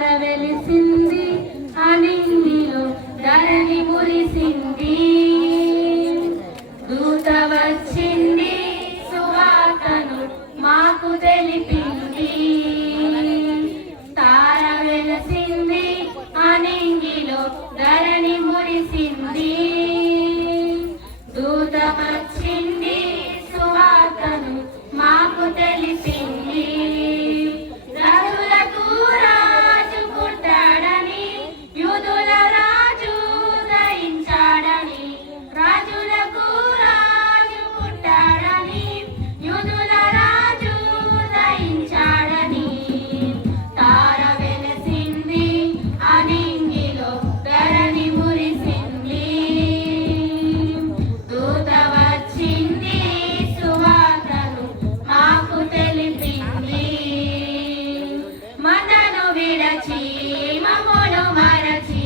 తార వెలిసింది అనింగిలో ధరణి మురిసింది దూత వచ్చింది సువార్తను మాకు తెలిపింది తార వెలిసింది అనింగిలో ధరణి మురిసింది దూత వచ్చింది సువార్తను మాకు తెలిపింది రాజులకు రాజు పుట్టాడని యూదుల రాజు దయించాడని రాజులకు రాజు పుట్టాడని యూదుల రాజు దయించాడని తార వెలిసింది అనింగిలో ధరణి మురిసింది దూత వచ్చింది సువార్తను మాకు తెలిపింది మనను విడచి మమ్మను మరచి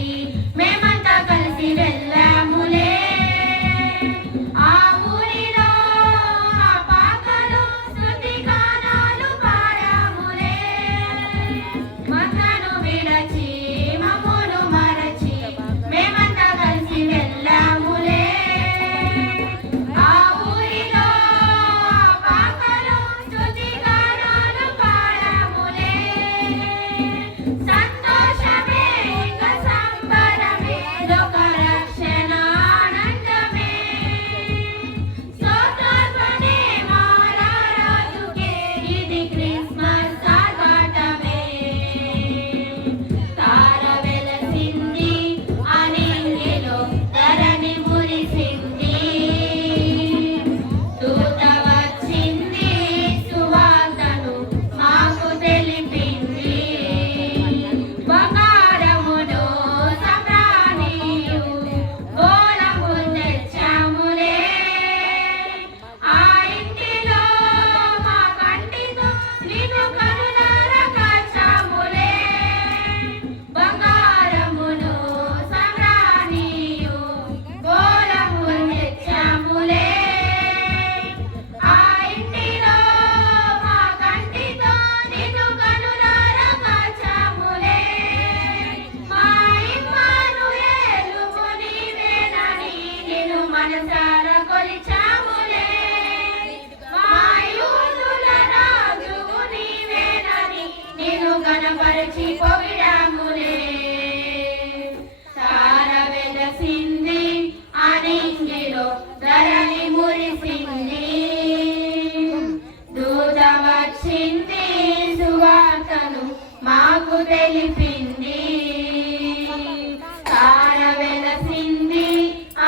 మేమంతా కలిసి వెళ్ళాములే ఆ ఊరిలో ఆ పాకలో స్తుతి గానాలు పాడాములే మనను విడచి మమ్మను మరచి మేమంతా కలిసి వెళ్ళాములే ఆ ఊరిలో ఆ పాకలో స్తుతి గానాలు పాడాములే సంతోషమే ఇంక సంబరమే లోక రక్షణ ఆనందమే స్తోత్రార్పణే మహారాజుకే ఇది క్రిస్మస్ ఆర్భాటమే తార వెలసింది అనింగిలో ధరణి మురిసింది దూత వచ్చింది సువార్తను మాకు తెలిపింది బంగారమును సమ్రాణియు గోళము తెచ్చాములే ఆ ఇంటిలో మా కంటితో నిన్ను కనులార కాచాములే బంగారమును సమ్రాణియు గోళము తెచ్చాములే ఆ ఇంటిలో మా కంటితో నిన్ను కనులార కాచాములే మా ఇమ్మానుయేలువు నీవేనని నిన్ను మనసారా కొలిచాములే మా యూదుల రాజువు నీవేనని నిన్ను గణపరిచి పొగిడాములే తార వెలసింది అనింగిలో ధరణి మురిసింది దూత వచ్చింది సువార్తను మాకు తెలిపింది తార వెలసింది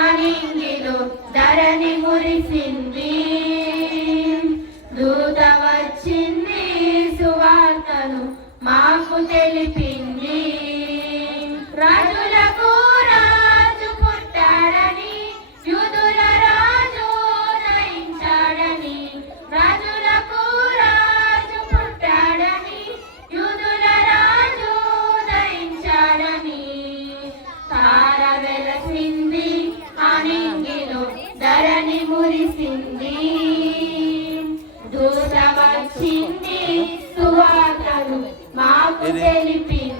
అనింగిలో ధరణి మురిసింది దూత వచ్చింది సువార్తను మాకు తెలిపింది రాజులకు రాజు పుట్టాడని యూదుల రాజు దయించాడని రాజులకు రాజు పుట్టాడని యూదుల రాజు దయించాడని తార వెలసింది అనింగిలో ధరణి మురిసింది దూత వచ్చింది సువార్తను మాకు తెలిపింది